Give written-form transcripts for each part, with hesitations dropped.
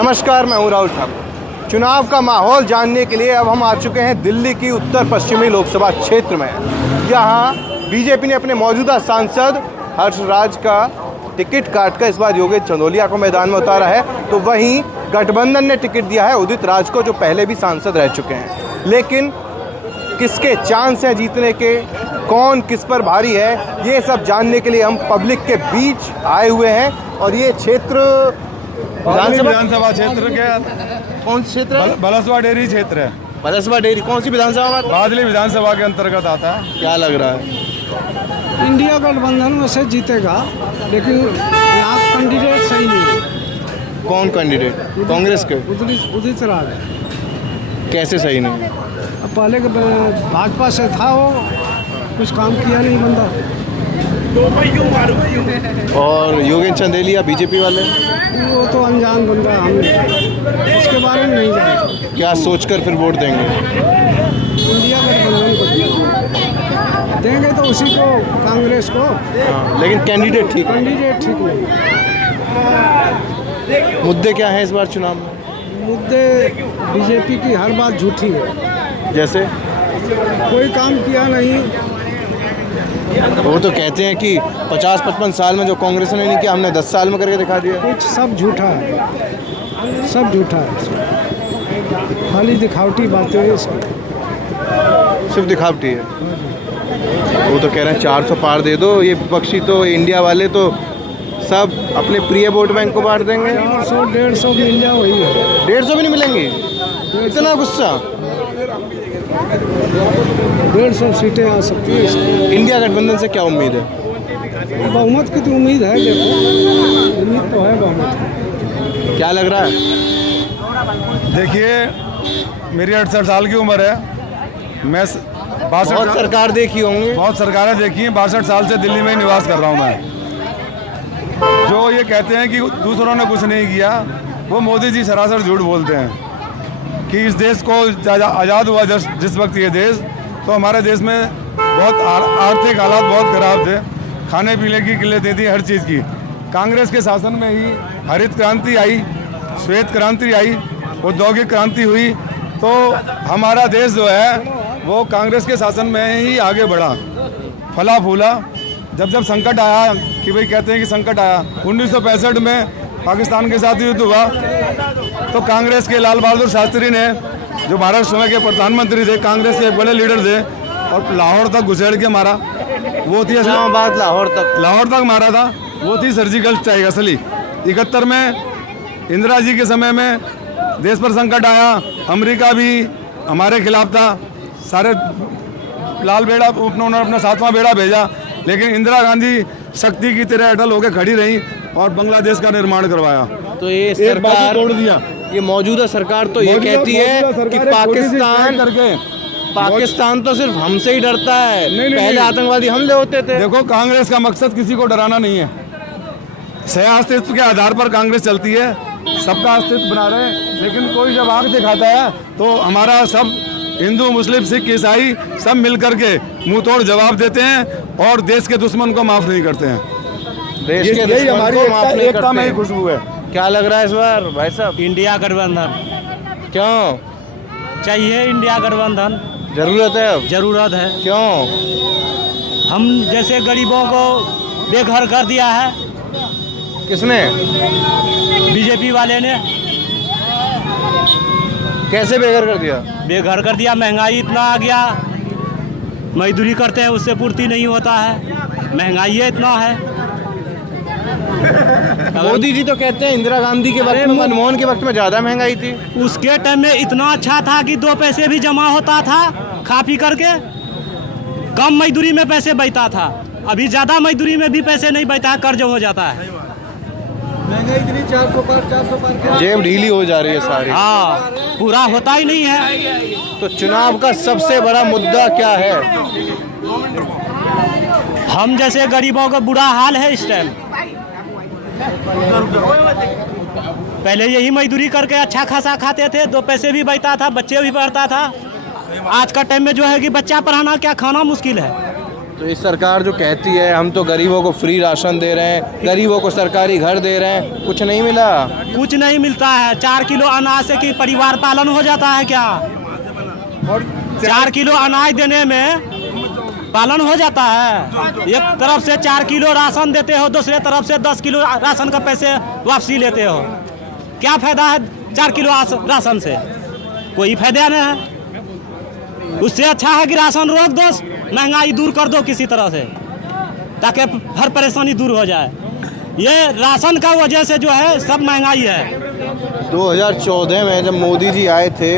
नमस्कार, मैं हूं राहुल ठाकुर। चुनाव का माहौल जानने के लिए अब हम आ चुके हैं दिल्ली की उत्तर पश्चिमी लोकसभा क्षेत्र में। यहाँ बीजेपी ने अपने मौजूदा सांसद हर्षराज का टिकट काटकर इस बार योगेश चंदोलिया को मैदान में उतारा है, तो वहीं गठबंधन ने टिकट दिया है उदित राज को, जो पहले भी सांसद रह चुके हैं। लेकिन किसके चांस हैं जीतने के, कौन किस पर भारी है, ये सब जानने के लिए हम पब्लिक के बीच आए हुए हैं। और ये क्षेत्र विधानसभा क्षेत्र के कौन सा क्षेत्र है? बलसवा डेयरी क्षेत्र है। बलसवा डेयरी कौन सी विधानसभा? बादली विधानसभा के अंतर्गत आता है। क्या लग रहा है? इंडिया गठबंधन में से जीतेगा, लेकिन यहाँ कैंडिडेट सही नहीं है। कौन कैंडिडेट? कांग्रेस के उदित राज कैसे सही नहीं है? अब पहले के भाजपा से था, वो कुछ काम किया नहीं बंदा। और योगेश चंदेलिया बीजेपी वाले, वो तो अनजान बंदा, हमने उसके बारे में नहीं जानते। क्या सोचकर फिर वोट देंगे? इंडिया गठबंधन को देंगे तो उसी को, कांग्रेस को। लेकिन कैंडिडेट ठीक है? कैंडिडेट ठीक नहीं। मुद्दे क्या हैं इस बार चुनाव में? मुद्दे बीजेपी की हर बात झूठी है। जैसे कोई काम किया नहीं। वो तो कहते हैं कि 50-55 साल में जो कांग्रेस ने नहीं किया, हमने 10 साल में करके दिखा दिया। कुछ सब झूठा है, सब झूठा है, खाली दिखावटी बातें हैं इसमें। सिर्फ दिखावटी है। वो तो कह रहे हैं 400 पार दे दो। ये विपक्षी तो, इंडिया वाले तो सब अपने प्रिय वोट बैंक को बांट देंगे। 400-150 मिल जाए वही है। 150 भी नहीं मिलेंगे? इतना गुस्सा? 150 सीटें आ सकती है इसमें। इंडिया गठबंधन से क्या उम्मीद है? बहुमत की तो उम्मीद है, देखो उम्मीद तो है बहुमत की। क्या लग रहा है? देखिए, मेरी 68 साल की उम्र है। मैं बहुत सरकार देखी होंगी। बहुत सरकारें देखी हैं। 62 साल से दिल्ली में ही निवास कर रहा हूँ मैं। जो ये कहते हैं कि दूसरों ने कुछ नहीं किया, वो मोदी जी सरासर झूठ बोलते हैं। कि इस देश को आज़ाद हुआ जिस वक्त ये देश, तो हमारे देश में बहुत आर्थिक हालात बहुत ख़राब थे। खाने पीने की किल्लतें थी, हर चीज़ की। कांग्रेस के शासन में ही हरित क्रांति आई, श्वेत क्रांति आई, औद्योगिक क्रांति हुई, तो हमारा देश जो है वो कांग्रेस के शासन में ही आगे बढ़ा, फला फूला। जब संकट आया, कि भाई कहते हैं कि संकट आया 1965 में पाकिस्तान के साथ युद्ध हुआ, तो कांग्रेस के लाल बहादुर शास्त्री ने, जो भारत समय के प्रधानमंत्री थे, कांग्रेस के एक बड़े लीडर थे, और लाहौर तक घुसेड़ के मारा। वो थी इस्लामाबाद लाहौर तक मारा था। वो थी सर्जिकल स्ट्राइक असली। 71 में इंदिरा जी के समय में देश पर संकट आया, अमेरिका भी हमारे खिलाफ था। सारे लाल बेड़ा, उन्होंने अपना 7वां बेड़ा भेजा, लेकिन इंदिरा गांधी शक्ति की तरह अटल होकर खड़ी रही और बांग्लादेश का निर्माण करवाया। तो ये सरकार तोड़ दिया। ये मौजूदा सरकार तो ये कहती है कि पाकिस्तान तो सिर्फ हमसे ही डरता है। पहले आतंकवादी हमले होते थे। देखो, कांग्रेस का मकसद किसी को डराना नहीं है। सह अस्तित्व के आधार पर कांग्रेस चलती है, सबका अस्तित्व बना रहे। लेकिन कोई जब आग दिखाता है तो हमारा सब हिंदू, मुस्लिम, सिख, ईसाई सब मिल करके मुंह तोड़ जवाब देते हैं और देश के दुश्मन को माफ नहीं करते हैं। देश के यही हमारी एकता में ही खुशबू है। क्या लग रहा है इस बार भाई साहब? इंडिया गठबंधन। क्यों चाहिए इंडिया गठबंधन? जरूरत है अब? जरूरत है। क्यों? हम जैसे गरीबों को बेघर कर दिया है। किसने? बीजेपी वाले ने। कैसे बेघर कर दिया? बेघर कर दिया, महंगाई इतना आ गया, मजदूरी करते हैं उससे पूर्ति नहीं होता है, महंगाई इतना है। मोदी जी तो कहते हैं इंदिरा गांधी के वक्त में, मनमोहन के वक्त में ज़्यादा महंगाई थी। उसके टाइम में इतना अच्छा था कि 2 पैसे भी जमा होता था, खा पी करके कम मजदूरी में पैसे बचता था। अभी ज़्यादा मजदूरी में भी पैसे नहीं बचता है, कर्ज हो जाता है। महंगाई इतनी 400 पार जेब ढीली हो जा रही है सारी। हाँ, पूरा होता ही नहीं है। तो चुनाव का सबसे बड़ा मुद्दा क्या है? हम जैसे गरीबों का बुरा हाल है इस टाइम। पहले यही मजदूरी करके अच्छा खासा खाते थे, 2 पैसे भी बचता था, बच्चे भी पढ़ता था। आज का टाइम में जो है कि बच्चा पढ़ाना क्या, खाना मुश्किल है। तो ये सरकार जो कहती है हम तो गरीबों को फ्री राशन दे रहे हैं, गरीबों को सरकारी घर दे रहे हैं, कुछ नहीं मिला। कुछ नहीं मिलता है। 4 किलो अनाज से कि परिवार पालन हो जाता है क्या? 4 किलो अनाज देने में पालन हो जाता है? एक तरफ से 4 किलो राशन देते हो, दूसरे तरफ से 10 किलो राशन का पैसे वापसी लेते हो। क्या फायदा है 4 किलो राशन से? कोई फायदा नहीं है। उससे अच्छा है कि राशन रोक दो, महंगाई दूर कर दो किसी तरह से, ताकि हर परेशानी दूर हो जाए। ये राशन का वजह से जो है सब महंगाई है। 2014 में जब मोदी जी आए थे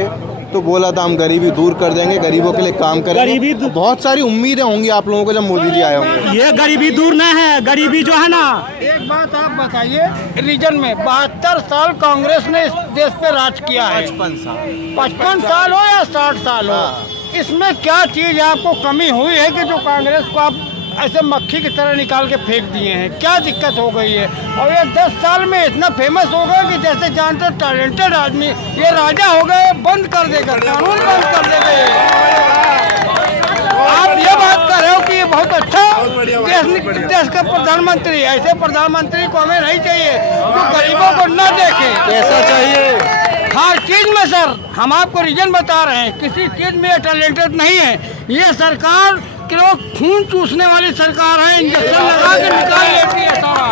तो बोला था हम गरीबी दूर कर देंगे, गरीबों के लिए काम करेंगे। तो बहुत सारी उम्मीदें होंगी आप लोगों को जब मोदी जी आए होंगे। ये गरीबी दूर नहीं है। गरीबी जो है ना, एक बात आप बताइए, रीजन में 72 साल कांग्रेस ने इस देश पे राज किया है। 55 साल हो या 60 साल हो, इसमें क्या चीज आपको कमी हुई है कि जो कांग्रेस को आप ऐसे मक्खी की तरह निकाल के फेंक दिए हैं? क्या दिक्कत हो गई है? और ये 10 साल में इतना फेमस हो गए कि जैसे जानते टैलेंटेड आदमी ये राजा हो गए, बंद कर देगा, कानून बंद कर देंगे। आप ये बात कर रहे हो कि ये बहुत अच्छा देश का प्रधानमंत्री, ऐसे प्रधानमंत्री को हमें नहीं चाहिए जो गरीबों को न देखे। कैसा चाहिए? हर चीज में सर, हम आपको रीजन बता रहे हैं, किसी चीज में टैलेंटेड नहीं है। ये सरकार कि लोग खून चूसने वाली सरकार है, इंजेक्शन लगा के निकाल लेती है सारा।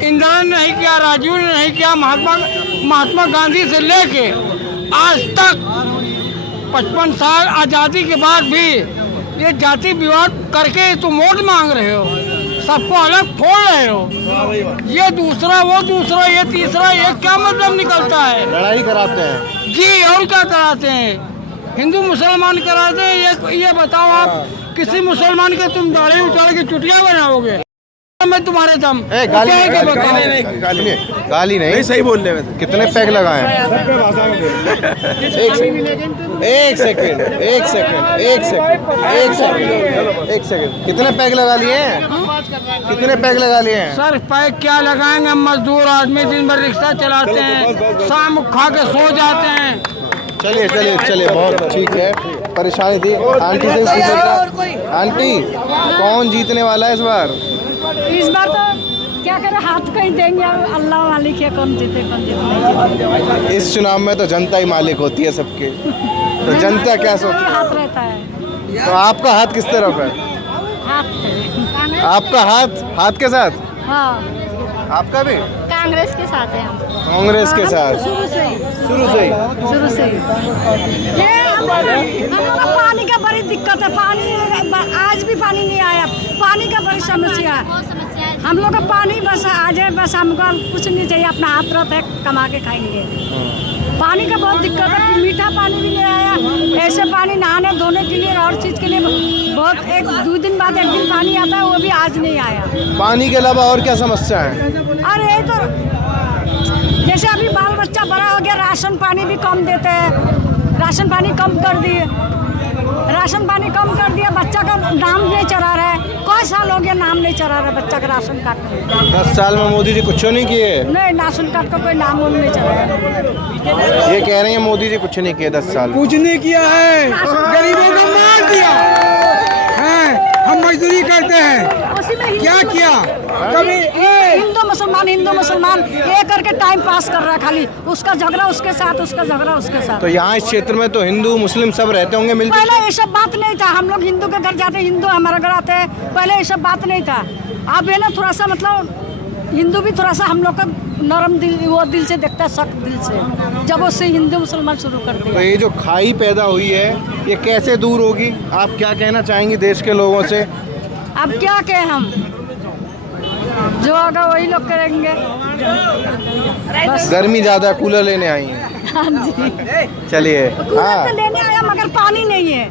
इंदिरा ने नहीं किया, राजीव ने नहीं किया, महात्मा गांधी से लेके आज तक 55 साल आज़ादी के बाद भी ये जाति विवाद करके तुम वोट मांग रहे हो, सबको अलग फोड़ रहे हो। ये दूसरा, वो दूसरा, ये तीसरा, ये क्या मतलब निकलता है? लड़ाई कराते हैं जी, और क्या कराते हैं? हिंदू मुसलमान कराते हैं। ये बताओ आप किसी मुसलमान के तुम दाढ़ी उतार के चुटिया बनाओगे? मैं तुम्हारे दम गाली नहीं, सही बोल रहे हैं। कितने पैक लगाए हैं? एक सेकंड, कितने पैक लगा लिए हैं? कितने पैक लगा लिए हैं? सर पैक क्या लगाएंगे? मजदूर आदमी दिन भर रिक्शा चलाते हैं, शाम खा के सो जाते हैं। चलिए बहुत ठीक है। परेशानी थी। आंटी से पूछा, आंटी कौन जीतने वाला है इस बार? इस बार तो क्या करें, हाथ कहीं देंगे, अल्लाह मालिक है, कौन जीते कौन जीते। इस चुनाव में तो जनता ही मालिक होती है सबके, तो जनता क्या सोचती हाथ रहता है। तो आपका हाथ किस तरफ है? हाथ आपका हाथ के साथ? हाँ, आपका भी कांग्रेस के साथ है हम। कांग्रेस के साथ शुरू से ही ये हम लोग को पानी का बड़ी दिक्कत है। पानी आज भी पानी नहीं आया, पानी का बड़ी समस्या है। हम लोग का पानी बस आ जाए, बस हमको कुछ नहीं चाहिए, अपना हाथ रहता है, कमा के खाएंगे। पानी का बहुत दिक्कत है, मीठा पानी भी नहीं आया। ऐसे पानी नहाने धोने के लिए और चीज़ के लिए बहुत 1-2 दिन बाद 1 दिन पानी आता है, वो भी आज नहीं आया। पानी के अलावा और क्या समस्या है? अरे ये तो जैसे अभी बाल बच्चा बड़ा हो गया, राशन पानी भी कम देते हैं, राशन पानी कम कर दिए, राशन पानी कम कर दिया। बच्चा का नाम नहीं चढ़ा रहा है, कई साल हो गया नाम नहीं चढ़ा रहा है बच्चा का राशन कार्ड। 10 साल में मोदी जी कुछ नहीं किए? नहीं, राशन कार्ड का कोई नाम उन नहीं चढ़ा है। ये कह रही है मोदी जी कुछ नहीं किए 10 साल। कुछ नहीं किया है, गरीबों को मार दिया है। हम मजदूरी करते हैं, क्या किया? कभी हिंदू मुसलमान ये करके टाइम पास कर रहा है, खाली उसका झगड़ा उसके साथ, उसका झगड़ा उसके साथ। तो यहाँ इस क्षेत्र में तो हिंदू मुस्लिम सब रहते होंगे मिलकर? पहले ये सब बात नहीं था, हम लोग हिंदू के घर जाते, हिंदू हमारे घर आते हैं, पहले ये सब बात नहीं था। अब है ना थोड़ा सा मतलब हिंदू भी थोड़ा सा हम लोग का नरम दिल, वो दिल से देखता है, सख्त दिल से, जब उससे हिंदू मुसलमान शुरू कर दिया। तो ये जो खाई पैदा हुई है ये कैसे दूर होगी? आप क्या कहना चाहेंगी देश के लोगों से? अब क्या कहें हम, जो होगा वही लोग करेंगे। गर्मी ज़्यादा, कूलर लेने आई हैं? हाँ जी, चलिए। कूलर तो लेने आया मगर पानी नहीं है,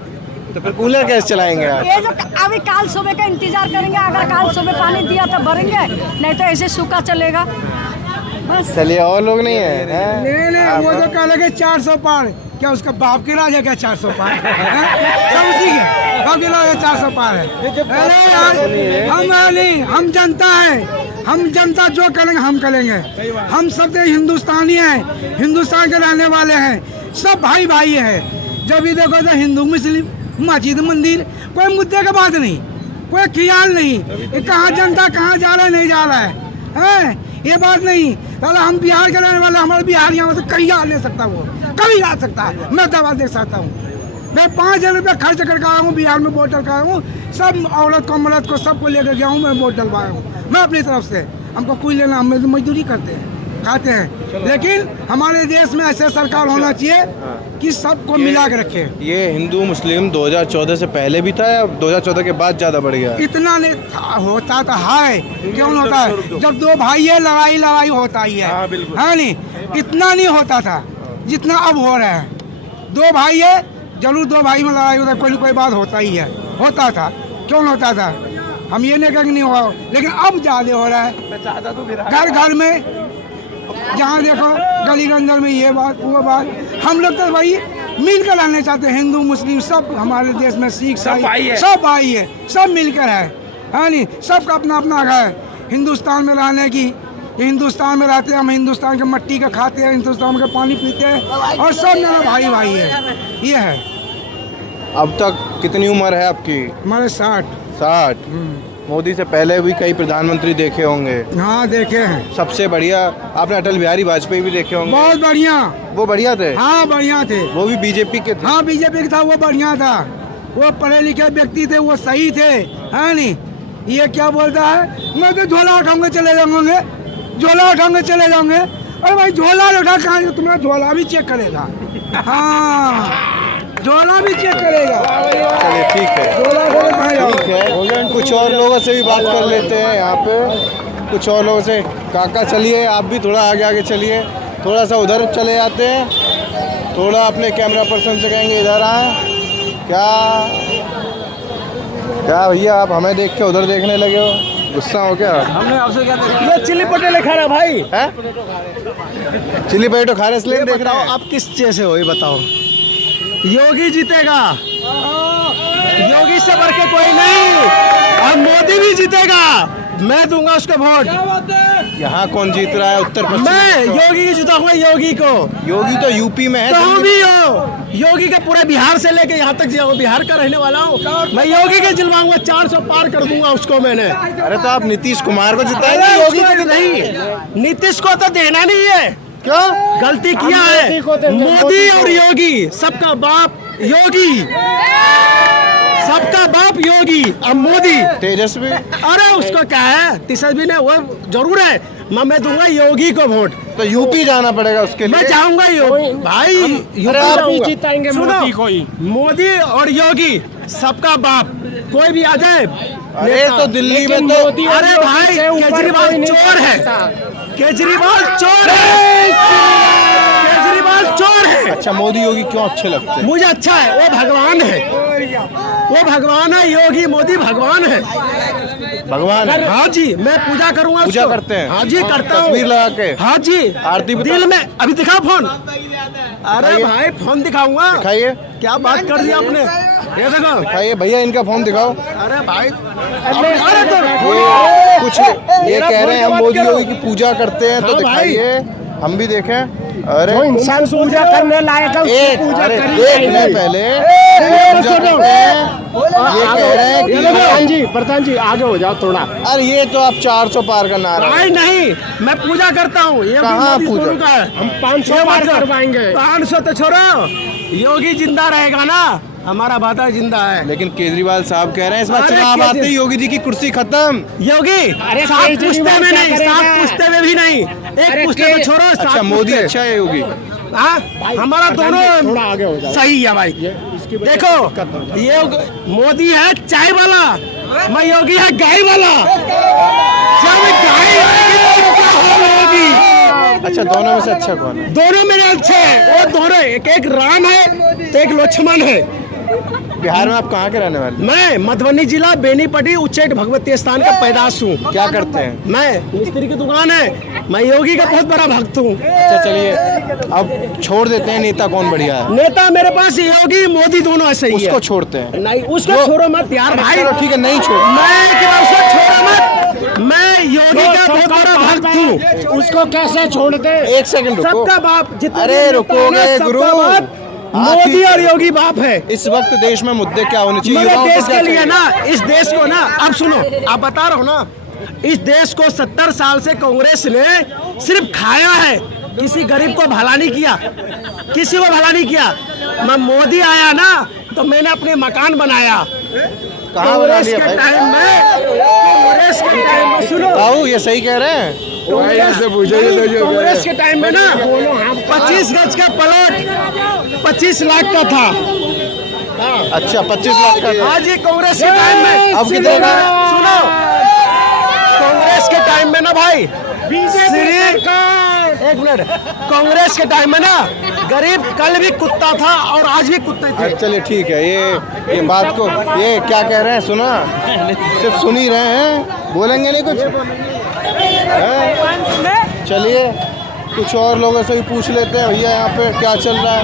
तो फिर कूलर कैसे चलाएंगे आप? ये जो अभी काल सुबह का इंतजार करेंगे, अगर काल सुबह पानी दिया तो भरेंगे, नहीं तो ऐसे सूखा चलेगा बस। चलिए, और लोग नहीं है? नहीं, वो तो कह लगे 400 पार, क्या उसका बाप की राज है क्या 400 पार? सब उसी के बाप की राज है 400 पार है। अरे यार, हम नहीं, हम जनता है, हम जनता जो करेंगे हम करेंगे। हम सब हिंदुस्तानी हैं, हिंदुस्तान के रहने वाले हैं, सब भाई भाई हैं। जब भी देखो तो हिंदू मुस्लिम, मस्जिद मंदिर, कोई मुद्दे की बात नहीं, कोई ख्याल नहीं कि कहाँ जनता कहाँ जा रहा है नहीं जा रहा है, ये बात नहीं। साला हम बिहार के रहने वाले, हमारे बिहार यहाँ से कहीं आ नहीं सकता, वो कभी आ सकता है। मैं दवा दे सकता हूँ, मैं 5,000 रुपये खर्च करके आया हूँ, बिहार में वोट डलवाया हूँ, सब औरत को मर्द को सबको लेकर गया हूँ, मैं वोट डलवाया हूँ मैं अपनी तरफ से। हमको कोई लेना, हम मजदूरी करते हैं, खाते हैं, लेकिन हमारे देश में ऐसे सरकार होना चाहिए कि सबको मिला के रखे। ये हिंदू मुस्लिम 2014 से पहले भी था या 2014 के बाद ज़्यादा बढ़ गया? इतना नहीं होता था, है क्यों होता है? जब दो भाई है लड़ाई होता ही है, है नहीं? इतना नहीं होता था जितना अब हो रहा है। दो भाई है, जरूर दो भाई में लड़ाई होता है, कोई न कोई बात होता ही है, होता था, क्यों होता था? हम ये नहीं कहेंगे नहीं हुआ, लेकिन अब ज़्यादा हो रहा है। घर घर में जहाँ देखो गली गंदर में ये बात वो बात। हम लोग तो भाई मिल कर रहना चाहते हैं, हिंदू मुस्लिम सब हमारे देश में, सिख सब भाई है, सब मिलकर है नहीं? सबका अपना अपना है हिंदुस्तान में रहने की। हिंदुस्तान में रहते हैं हम, हिंदुस्तान के मट्टी का खाते हैं, हिंदुस्तान का पानी पीते हैं, और सब मेरा भाई भाई है, ये है। अब तक कितनी उम्र है आपकी? हमारे 60। मोदी से पहले भी कई प्रधानमंत्री देखे होंगे। हाँ देखे हैं। सबसे बढ़िया आपने अटल बिहारी वाजपेयी भी देखे होंगे। बहुत बढ़िया। वो बढ़िया थे? हाँ बढ़िया थे। वो भी बीजेपी के थे? हाँ बीजेपी के था, वो बढ़िया था, वो पढ़े लिखे व्यक्ति थे, वो सही थे, है नहीं? ये क्या बोलता है, मैं तो झोला उठाऊंगे चले जाऊंगे, झोला उठाऊंगे चले जाऊंगे। अरे भाई झोला उठा कहाँ, तुम्हारा झोला भी चेक करेगा, हाँ झोला भी चेक करेगा। चलिए ठीक है, ठीक है। कुछ और लोगों से भी बात कर लेते हैं यहाँ पे, कुछ और लोगों से। काका चलिए आप भी थोड़ा आगे आगे चलिए, थोड़ा सा उधर चले जाते हैं, थोड़ा अपने कैमरा पर्सन से कहेंगे इधर आए। क्या भैया आप हमें देख के उधर देखने लगे हो, गुस्सा हो क्या? हमने आपसे क्या देखा? ये चिल्ली पटेल खा रहा भाई है, चिल्ली पटेल खा रहे इसलिए देख रहे हैं। आप किस जैसे हो ये बताओ? योगी जीतेगा, योगी से बढ़ के कोई नहीं, और मोदी भी जीतेगा, मैं दूंगा उसको वोट। यहाँ कौन जीत रहा है? उत्तर पश्चिम मैं योगी जिताऊंगा, योगी को। योगी तो यूपी में है। कहीं भी हो, योगी का पूरा बिहार से लेके यहाँ तक जाओ, बिहार का रहने वाला हूँ मैं, योगी के जिलवाऊंगा, 400 पार कर दूंगा उसको मैंने। अरे तो आप नीतीश कुमार को जिताएंगे, योगी को नहीं? नीतीश को तो देना नहीं है, क्यों? गलती किया है मोदी और योगी, सबका बाप योगी, सबका बाप योगी, अब मोदी। तेजस्वी? अरे उसको क्या है, तेजस्वी ने वो जरूर है, मैं दूंगा योगी को वोट। तो यूपी जाना पड़ेगा उसके लिए। मैं जाऊंगा योगी भाई, यूपी जिताएंगे मोदी को ही, मोदी और योगी सबका बाप, कोई भी आ जाए। अरे तो दिल्ली में तो, अरे भाई केजरीवाल चोर है, केजरीवाल चोर है, केजरीवाल चोर है। अच्छा मोदी योगी क्यों अच्छे लगते हैं? मुझे अच्छा है, वो भगवान है, वो भगवान है, योगी मोदी भगवान है, भगवान है। हाँ जी, मैं पूजा करूँगा, पूजा करते हैं? हाँ जी करता हूँ, तस्वीर लगा के? हाँ जी, आरती दिल में। अभी दिखा फोन, अरे भाई फोन दिखाऊंगा, दिखाइए। क्या बात कर दी आपने, ये देखो दिखाइए भैया, इनका फोन दिखाओ। अरे भाई, अरे तो कुछ ये कह रहे हैं हम मोदी योगी की पूजा करते हैं, तो दिखाइए हम भी देखें। अरे इंसान पूजा करने लायक है, एक अरे देख ले पहले, पूजा करते हैं, ये कह रहे हैं कि प्रधान जी आगे हो जाओ थोड़ा। अरे ये तो आप 400 पार का नारा है। नहीं, मैं पूजा करता हूँ, ये कहाँ पूजा? हम 500 पार करवाएंगे। 500 तो छोड़ो, योगी जिंदा रहेगा ना, हमारा वादा जिंदा है। लेकिन केजरीवाल साहब कह रहे हैं इस बार चुनाव आते ही योगी जी की कुर्सी खत्म। योगी साफ पूछते में नहीं, साफ पूछते में भी नहीं, एक पूछते में छोड़ो। अच्छा मोदी अच्छा है, योगी हाँ, हमारा दोनों सही है भाई। देखो ये मोदी है चाय वाला, मैं योगी है गाय वाला, जब गाय होगी। अच्छा दोनों में से अच्छा कौन है? दोनों मेरे अच्छे हैं, वो दोनों, एक राम है तो एक लक्ष्मण है। बिहार में आप कहाँ के रहने वाले? मैं मधुबनी जिला बेनीपट्टी उच्चैठ भगवती स्थान का पैदाश हूँ। क्या करते हैं? मैं मिस्त्री की दुकान है, मैं योगी का बहुत बड़ा भक्त हूँ। अच्छा चलिए अब छोड़ देते हैं, नेता कौन बढ़िया है? नेता मेरे पास योगी मोदी दोनों ऐसे ही है। उसको छोड़ते हैं? नहीं उसको छोड़ो मत यार भाई। चलो ठीक है, नहीं छोड़, मैं उसको छोड़ो मत, मैं योगी का बहुत बड़ा भक्त हूँ। उसको कैसे छोड़ दे? एक सेकंड रुको। सबका बाप, अरे रुकोगे गुरु, मोदी और योगी बाप है। इस वक्त देश में मुद्दे क्या होने चाहिए? मगर युवाओं को देश क्या के लिए चाहिए? ना, इस देश को ना, अब सुनो, आप बता रहा हूँ ना, इस देश को 70 साल से कांग्रेस ने सिर्फ खाया है, किसी गरीब को भला नहीं किया, किसी को भला नहीं किया। मैं मोदी आया ना तो मैंने अपने मकान बनाया। कहाँ बना कांग्रेस लिया के भाई? टाइम में, कांग्रेस के टाइम में, सुनो, ताऊ ये सही कह रहे हैं? कांग्रेस के टाइम में ना 25 गज का प्लॉट 25 लाख का था। अच्छा 25 लाख का था। आज ये कांग्रेस के टाइम में अब कितने का? सुनो, कांग्रेस के टाइम में ना भाई, एक मिनट, कांग्रेस के टाइम में ना गरीब कल भी कुत्ता था और आज भी कुत्ते थे। चलिए ठीक है, ये बात को, ये क्या कह रहे हैं सुना? सिर्फ सुन ही रहे हैं, बोलेंगे नहीं कुछ? हैं? चलिए कुछ और लोगों से भी पूछ लेते हैं, भैया यहाँ पे क्या चल रहा है?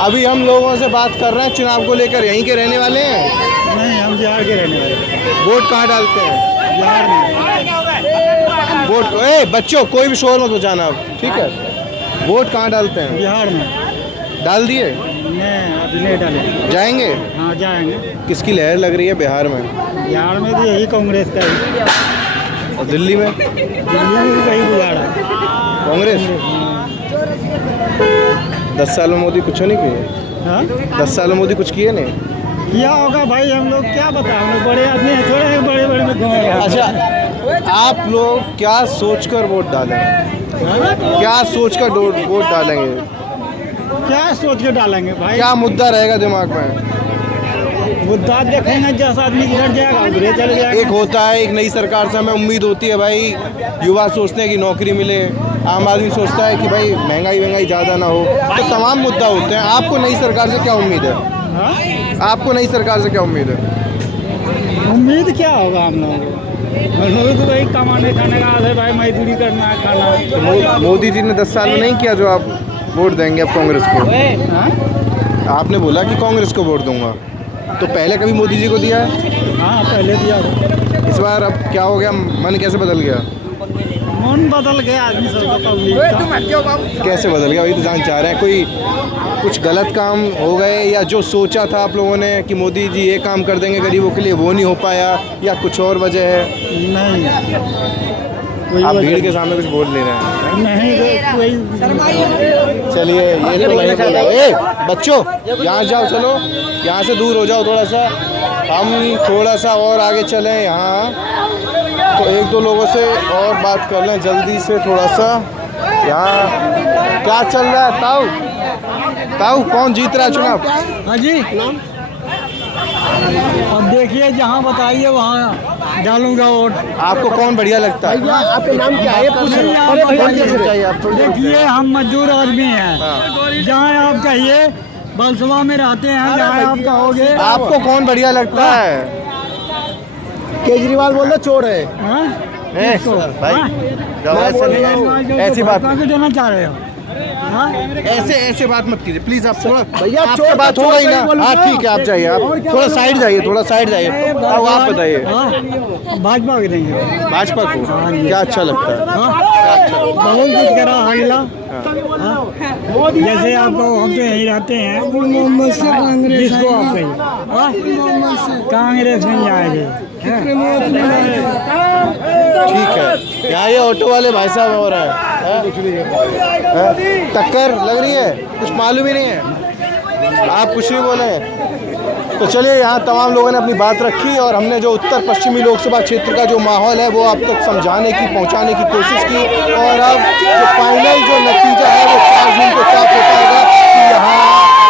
अभी हम लोगों से बात कर रहे हैं चुनाव को लेकर, यहीं के रहने वाले हैं? नहीं, हम बिहार के रहने वाले। वोट कहाँ डालते हैं? बिहार में। वोट, बच्चों कोई भी शोर मत बजाना अब, ठीक है? वोट कहाँ डालते हैं? बिहार में। डाल दिए? नहीं, अभी नहीं डाले। जाएंगे? हाँ जाएंगे। किसकी लहर लग रही है बिहार में? बिहार में भी यही कांग्रेस का ही। और दिल्ली में? दिल्ली में भी वही गुजारा है। कांग्रेस? 10 साल में मोदी कुछ नहीं किए? हाँ? 10 साल में मोदी कुछ किए नहीं? क्या होगा भाई, हम लोग क्या बताएं, हम लोग बड़े आदमी हैं, थोड़े हैं बड़े बड़े में घूम रहे हैं। अच्छा, आप लोग क्या सोचकर वोट डालें? क्या सोचकर वोट डालेंगे? क्या सोच के डालेंगे भाई? क्या मुद्दा रहेगा दिमाग में? मुद्दा देखेंगे, जैसा आदमी इधर जाएगा उधर चले जाएगा। एक होता है, एक नई सरकार से हमें उम्मीद होती है भाई, युवा सोचते हैं कि नौकरी मिले, आम आदमी सोचता है कि भाई महंगाई ज़्यादा ना हो, तो तमाम मुद्दा होते हैं। आपको नई सरकार से क्या उम्मीद है? हाँ? आपको नई सरकार से क्या उम्मीद है? उम्मीद क्या होगा हम लोगों को? हम लोग तो वही कमाने खाने का आदत है भाई, मजदूरी करना है, खाना है। मोदी जी ने 10 साल में नहीं किया जो आप वोट देंगे अब कांग्रेस को? हाँ? आपने बोला कि कांग्रेस को वोट दूंगा, तो पहले कभी मोदी जी को दिया है? हाँ पहले दिया था। इस बार अब क्या हो गया, मन कैसे बदल गया? मन बदल गया आदमी सबका, पब्लिक का। कैसे बदल गया वही तो जान चाह रहे हैं। कोई कुछ गलत काम हो गए, या जो सोचा था आप लोगों ने कि मोदी जी ये काम कर देंगे गरीबों के लिए, वो नहीं हो पाया, या कुछ और वजह है? नहीं, आप भीड़ के सामने कुछ बोल नहीं रहे हैं। नहीं कोई। चलिए ये तो नहीं बोला। ए बच्चों यहाँ जाओ, चलो यहाँ से दूर हो जाओ थोड़ा सा, हम थोड़ा सा और आगे चलें यहाँ, तो एक दो लोगों से और बात कर लें जल्दी से थोड़ा सा। यहाँ क्या चल रहा है ताऊ? ताऊ कौन जीत रहा है चुनाव? हाँ जी, अब देखिए जहाँ बताइए वहाँ डालूंगा वोट। आपको कौन बढ़िया लगता है? आपका नाम क्या है? देखिए हम मजदूर आदमी हैं, जहाँ आप कहिए बलसवा में रहते हैं, जहाँ आप कहोगे। आपको कौन बढ़िया लगता है? केजरीवाल बोल रहे चोर है। हाँ? भाई जाओ, ऐसे नहीं, ऐसी बात नहीं। कहाँ देना चाह रहे हो? हाँ? ऐसे बात मत कीजिए प्लीज। आप थोड़ा भैया आपसे चोर बात हो गई ना? बोल हाँ रहे ठीक है, आप जाइए, आप थोड़ा साइड जाइए, थोड़ा साइड जाइए। अब आप बताइए हाँ? भाजपा के देंगे। भाजपा को क्या अच्छा लगता है? बहुत कुछ करा हाइला। जैसे आपको हम तो यहीं रहते हैं, जिसको आप कहिए कांग्रेस में जाएंगे। ठीक है, यहाँ ये ऑटो वाले भाई साहब हो रहे हैं, टक्कर लग रही है, कुछ मालूम ही नहीं है, आप कुछ नहीं बोले। तो चलिए यहाँ तमाम लोगों ने अपनी बात रखी, और हमने जो उत्तर पश्चिमी लोकसभा क्षेत्र का जो माहौल है वो आप तक समझाने की, पहुँचाने की कोशिश की। और अब जो फाइनल जो नतीजा है वो 4 जून को साफ हो पाएगा कि यहाँ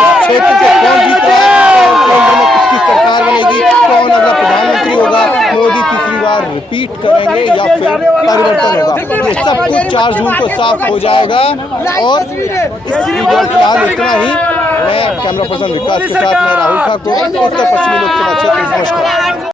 इस क्षेत्र से कौन जीत रहा है, और केंद्र में किसकी सरकार बनेगी, कौन अगला प्रधानमंत्री होगा, मोदी तीसरी बार रिपीट करेंगे या फिर परिवर्तन होगा। ये सब कुछ 4 जून को साफ हो जाएगा। और इस वीडियो फिलहाल इतना ही। मैं कैमरा पर्सन विकास के साथ मैं राहुल ठाकुर, उत्तर पश्चिमी लोकसभा क्षेत्र। नमस्कार।